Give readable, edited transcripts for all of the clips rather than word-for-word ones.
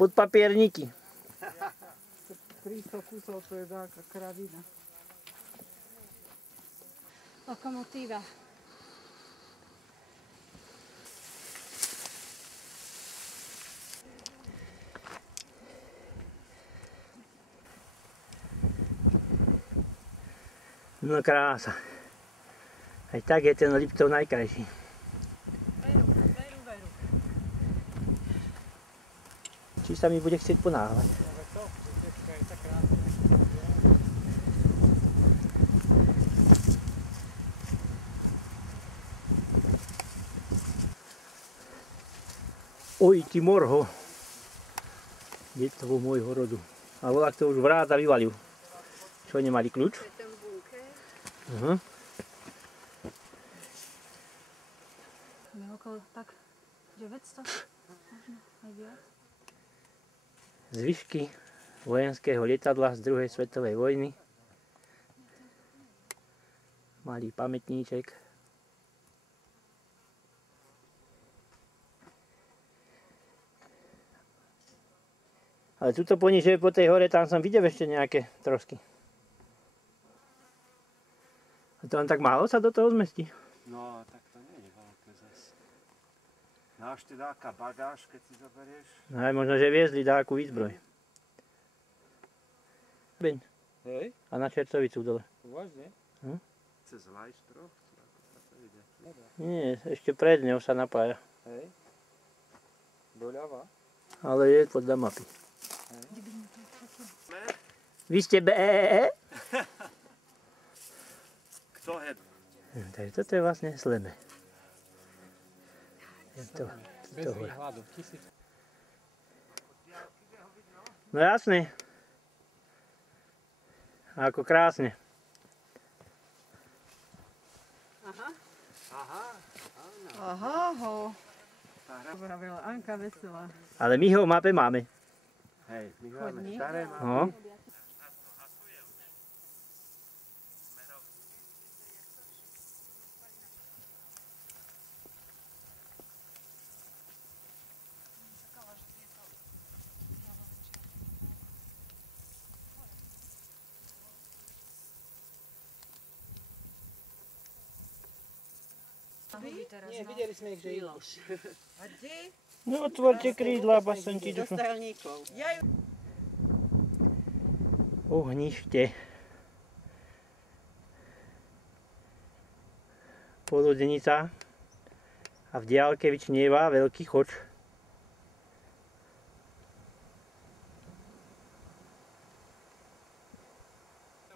Pod papierníky. 300 kusov, to je taká kravina. Lokomotíva. No krása. Aj tak je ten Liptov najkrajší. Či sa mi bude chcieť ponáhľať. Oj, ty morho. Je toho môjho rodu. A volá, kto už vrát a vyvalil. Čo, nemali kľúč? Aha. Je okolo tak 900, možno aj viac. Zvyšky vojenského lietadla z druhej svetovej vojny. Malý pamätníček. Ale tuto ponižej po tej hore, tam som videl ešte nejaké trosky. A to len tak málo sa do toho zmestí? No, tak to nie je veľké zase. Máš ty dáka bagáž, keď si zoberieš? No aj možno, že viezli dáku výzbroj. Hej, A na Čertovicu dole. vážne? Cez Lajštroch? Ako sa to ide? Nie, ešte pred ňou sa napája. Hej. Doľava. Ale je podľa mapy. Vy ste BEE? Kto je? Takže toto je vlastne Sleme. Je to, Bez to hore. výhľadu. 1000. No jasne. Ako krásne. Aha, ho. Vravila Anka Veselá. Ale my ho v mape máme. Hej, my máme Chodník. staré mapy. No. Nie, videli sme ich, že idú. A kde? No otvorte krídla, basem ti dušu. Dostalníkov. Ohnište. Polodenica. A v diaľke vyčnieva veľký choč.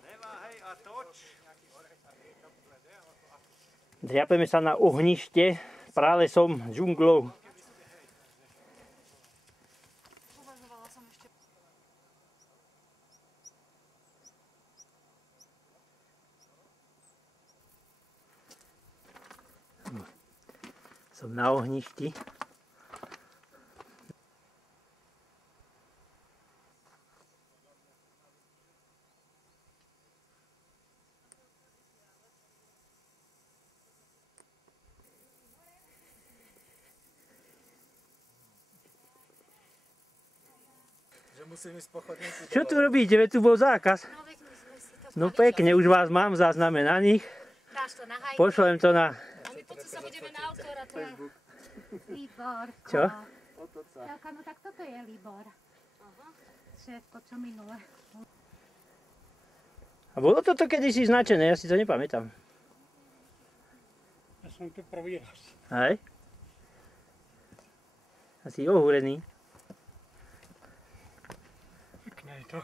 Neváhej a toč. Driapeme sa na ohnište pralesom, džunglou. Som na ohništi. Že musím ísť po chodníku. Čo tu robíte? Veď tu bol zákaz. No pekne, už vás mám zaznamenaných. Dáš to na hajku. Pošlem to na... A my potom sa budeme na autora. Liborko. Čo? Telka, no tak toto je Libor. Všetko, čo minule. A bolo toto kedysi značené, ja si to nepamätám. Ja som tu prvý raz. Hej? Asi ohúrený. Pekné je to.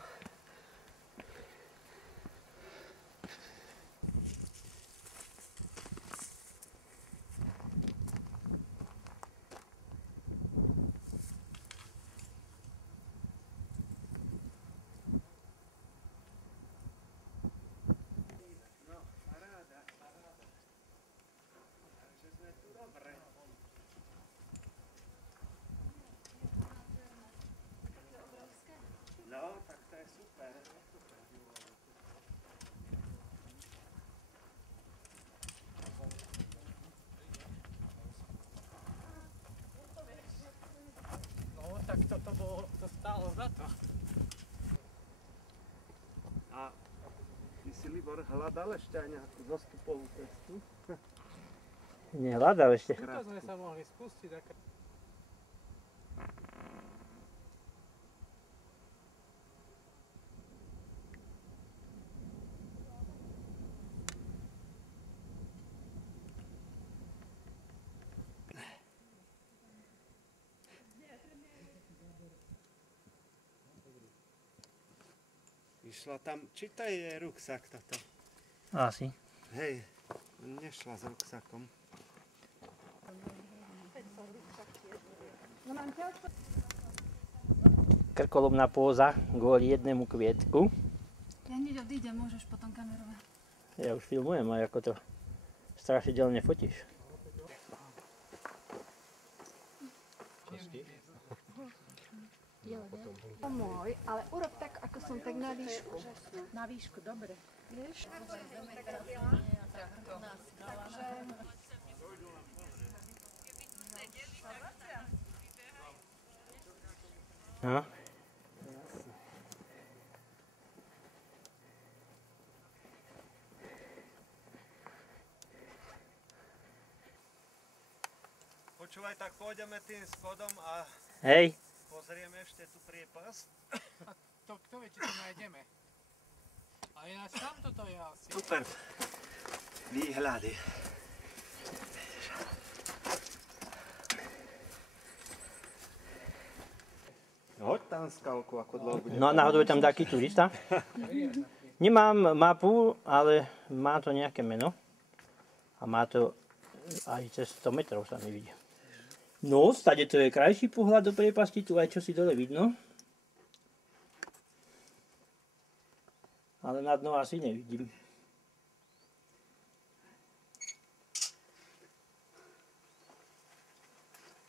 si Libor hľadal ešte aj nejakú zostupovú cestu? Nehľadal ešte. Tuto sme sa mohli spustiť. Išla tam, či to je ruksak toto? Asi. Hej, nešla s ruksakom. Krkolomná póza kvôli jednému kvietku. Ja hneď odídem, môžeš potom kamerovať. Ja už filmujem, a ako to strašidelne fotíš. Môj, ale urob tak, ako som tak na výšku. Na výšku, dobre. Vieš? No. Počúvaj, tak pôjdeme tým schodom a Hej, pozrieme ešte tú priepasť. To kto vie, či to nájdeme. A ináč tam toto je asi. Super výhľady. Hoď tam skalku, ako dlho bude. no a náhodou je tam taký turista. Nemám mapu, ale má to nejaké meno. A má to aj cez 100 metrov sa mi vidí. No, stade to je krajší pohľad do priepasti, tu aj čo si dole vidno. Ale na dno asi nevidím.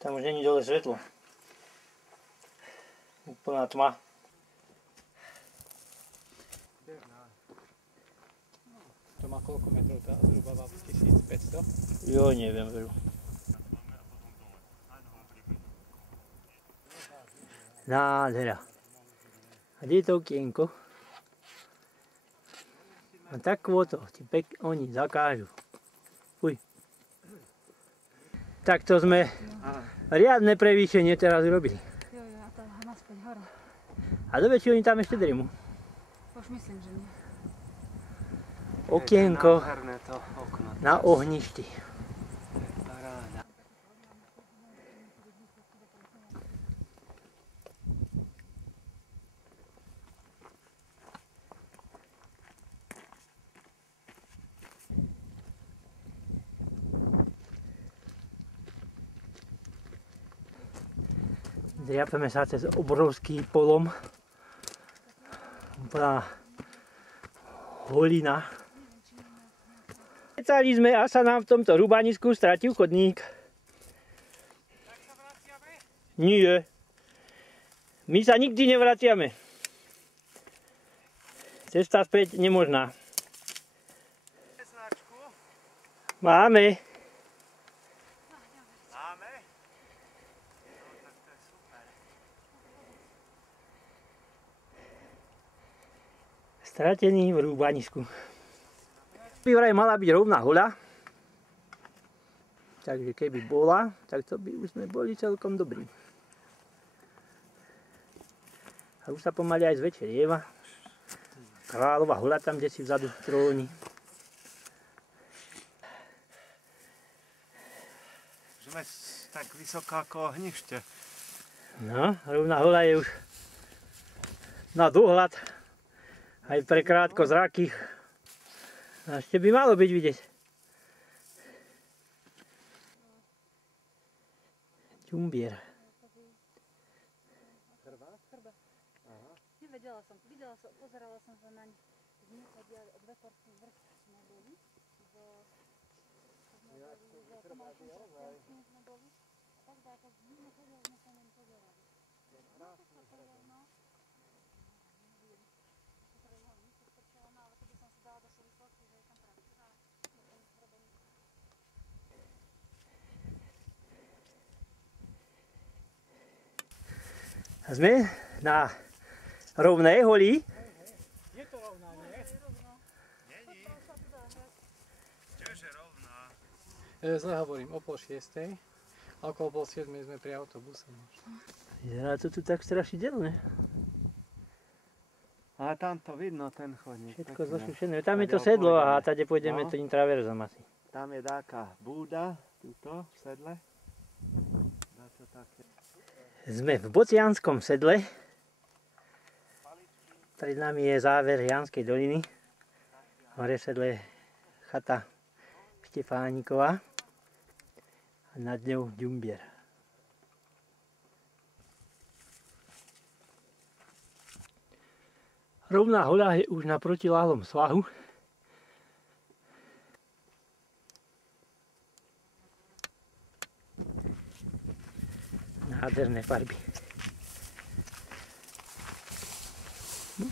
Tam už není dole svetlo. Úplná tma. To má koľko metrov? Zhruba 1500? Jo, neviem, veru. Nádhera. A kde je to okienko? A takvoto ti oni zakážu. Uj. Tak to sme riadne prevýšenie teraz robili. Jo, a to naspäť hore. A dobre, či oni tam ešte drimú. Už myslím, že nie. Okienko Nádherné to okno. na ohništi. Paráda. Driapeme sa cez obrovský polom. Úplná holina. Kecali sme a sa nám v tomto rúbanisku stratil chodník. Tak sa vraciame? Nie. My sa nikdy nevraciame. Cesta späť nemožná. Značku? Máme. Máme? No tak to je super. Stratený v rúbanisku. By vraj mala byť rovná hoľa. Takže keby bola, tak to by už sme boli celkom dobrí. A už sa pomaly aj zvečerieva. Kráľová hoľa tam, kde si vzadu tróni. Sme tak vysoko ako ohnište. No, rovná hoľa je už na dohľad. Aj pre krátkozrakých. A ešte by malo byť vidieť. Ťumbier. Nevedela som, pozerala som sa naň. Z nich hodia dve porcie vrstva sme boli. Sme boli. A tak dáka z nich hodia sme sa len pozerali. Ale to by som si dala do súvislosti, že je tam pravda. Sme na rovnej holi. Je to rovná, nie? Nie, Zle hovorím, o 5:30. A okolo 7:30 sme pri autobuse. Vyzerá to tu tak strašidelné. Ale tam to vidno, ten chodník. Všetko pekne. zošušené. Tam je to Tadiaľ sedlo a pôjdeme. tady pôjdeme No. tým traverzom asi. Tam je dáka búda, tuto v sedle. Dá to také. Sme v Bocianskom sedle. Pred nami je záver Janskej doliny. Hore v sedle chata Štefániková. A nad ňou Ďumbier. Rovná hoľa je už na protiláhlom svahu. Nádherné farby.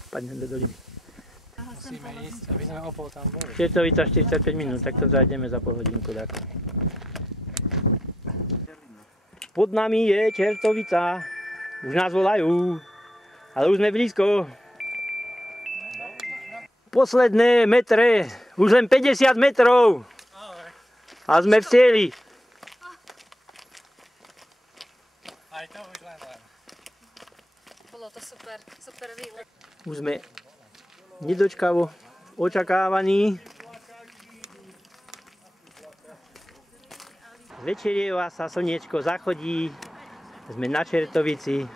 Padnem do doliny. Musíme ísť, aby sme o pol tam boli. Čertovica 45 minút, tak to zajdeme za pol hodinku. Tak. Pod nami je Čertovica. Už nás volajú, ale už sme blízko. Posledné metre, už len 50 metrov. A sme v cieli. Aj to už len. Bolo to super, super výlet. Už sme nedočkavo očakávaní. Zvečerieva sa slniečko zachodí. Sme na Čertovici.